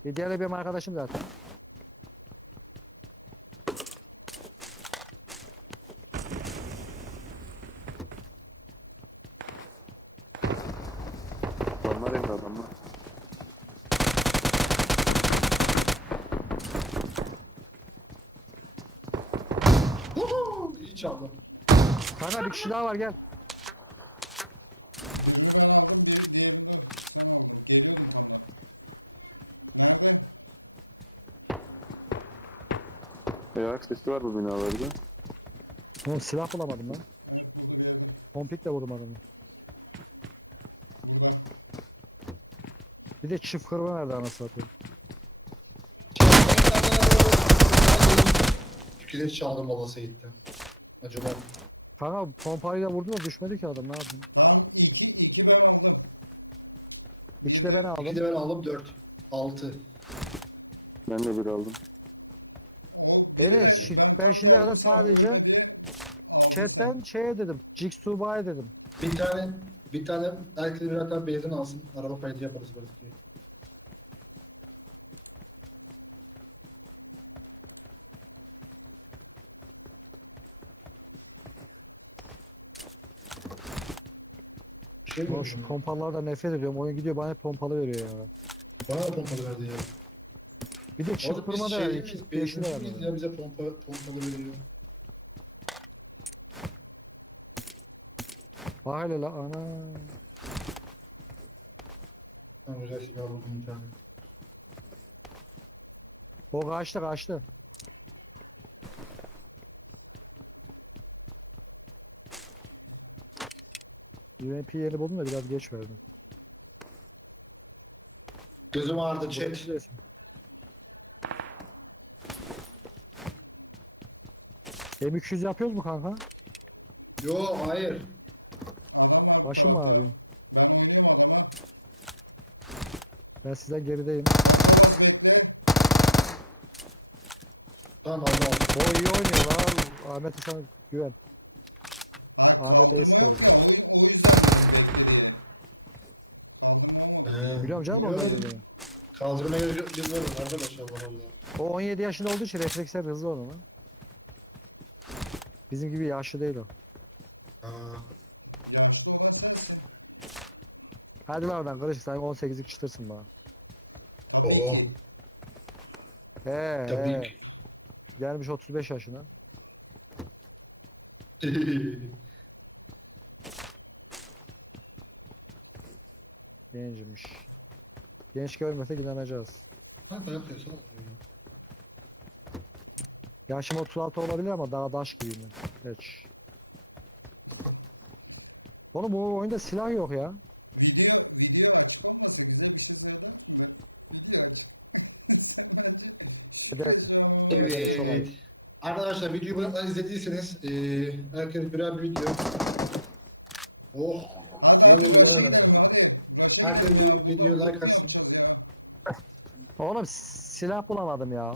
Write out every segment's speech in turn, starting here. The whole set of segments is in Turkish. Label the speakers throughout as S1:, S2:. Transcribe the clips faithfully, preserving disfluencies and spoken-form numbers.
S1: Bir diğeri benim arkadaşım zaten.
S2: Adamlar evde adamlar.
S3: Huhu, İyi çaldım.
S1: Kanka bir kişi daha var gel.
S2: Ayak sesi var bu binalarda.
S1: Oğlum silah bulamadım lan. Komplikle vurdum adamı. Bir de çift kırma nerede anasını satayım.
S3: Kilit çaldım baba Seyit'ten. Acaba
S1: Kanka pompayla vurdum da düşmedi ki adam, ne yapayım. İki de ben
S3: iki
S1: aldım.
S3: de ben aldım dört. altı.
S2: Ben de bir aldım.
S1: Enes şi- ben şimdiye kadar sadece chatten şey dedim. Jigsaw buy dedim.
S3: Bir tane bir tane herkes birer tane benzin alsın. Araba kaydı yaparız böyle diye. Bir şey mi
S1: Ama
S3: oldu?
S1: şu pompalardan nefret ediyorum. Oyun gidiyor bana hep pompalı veriyor ya.
S3: Bana da pompalı verdi ya.
S1: Bir de çift
S3: Oğlum
S1: kırma
S3: biz
S1: da
S3: şey
S1: yani.
S3: miyiz?
S1: İki, yeşil de
S3: Benzinci miyiz
S1: vermedi.
S3: ya bize pompa, pompalı veriyor.
S1: Bak hele la ana.
S3: Ben güzel silah buldum bir tane.
S1: O kaçtı kaçtı. U M P yeni buldum da biraz geç verdim.
S3: Gözüm ağrıdı
S1: Burada
S3: chat.
S1: biliyorsun. M iki yüz yapıyoruz mu kanka?
S3: Yo hayır.
S1: Başım mı ağrıyor? Ben sizden gerideyim.
S3: Tamam aldım aldım.
S1: O iyi oynuyor lan. Ahmet'e sana güven. Ahmet e-sporcu.
S3: He.
S1: Biliyorum canım
S3: Yo,
S1: onları dediğini.
S3: kaldırmaya gidiyorum arkadaşlar Allah Allah.
S1: O on yedi yaşında olduğu için refleksler hızlı onun lan. Bizim gibi yaşlı değil o.
S3: Ha.
S1: Hadi lan oradan karışık, sen on sekizlik çıtırsın bana.
S3: Oo.
S1: He he.
S3: Tabii.
S1: Gelmiş otuz beş yaşına. Gencmiş. Genç görmese inanacağız.
S3: Kanka yapıyorsan oluyor.
S1: Yaşım otuz altı olabilir ama daha daş gibiyim ben. Geç. Oğlum bu oyunda silah yok ya. Bir de çok ayıp.
S3: Evet. Arkadaşlar videoyu buraya kadar izlediyseniz eee herkes birer bir video. Oh. Ne oldu bana ne lan? Herkes bir video like atsın.
S1: Oğlum silah bulamadım ya.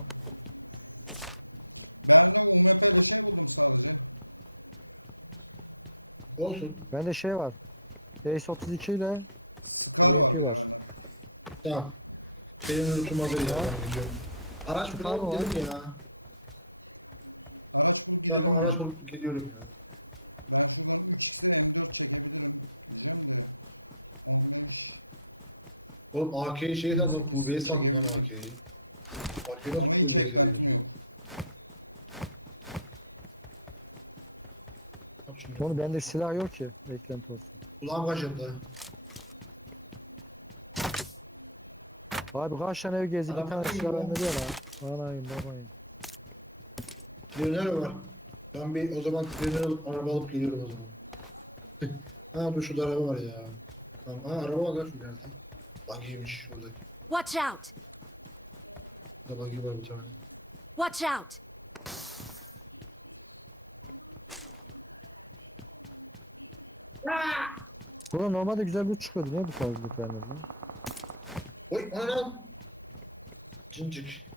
S3: Olsun.
S1: Bende şey var. Ace otuz iki ile U M P var.
S3: Tamam. Senin unutulma bir ya. ben gidiyorum. Araç
S1: Tutar
S3: bulalım
S1: mı
S3: dedim ya. Tamam ben araç bulup gidiyorum ya. Oğlum A K'yi şey sandım, kulübeye sandım lan A K'yi. A K nasıl kulübeye benziyor? Bak şimdi.
S1: Oğlum bende silah yok ki. Eklenti olsun.
S3: Kulağım kaçırdı.
S1: Abi kaç tane ev gezdik, bir
S3: Araba
S1: tane
S3: değil
S1: silah
S3: mi?
S1: vermedi ya lan. Anayım babayım.
S3: Trener var. Ben bir o zaman trener alıp araba alıp geliyorum o zaman. Ha dur şurada araba var ya. Tamam. Ha araba var lan şurada. Buggy'ymiş şuradaki.
S4: Watch out!
S3: Burada buggy var bir tane.
S4: Watch out!
S1: Buna normalde güzel loot çıkıyordu. Niye bu kadar loot vermedi lan?
S3: Oy ana lan. Cincik.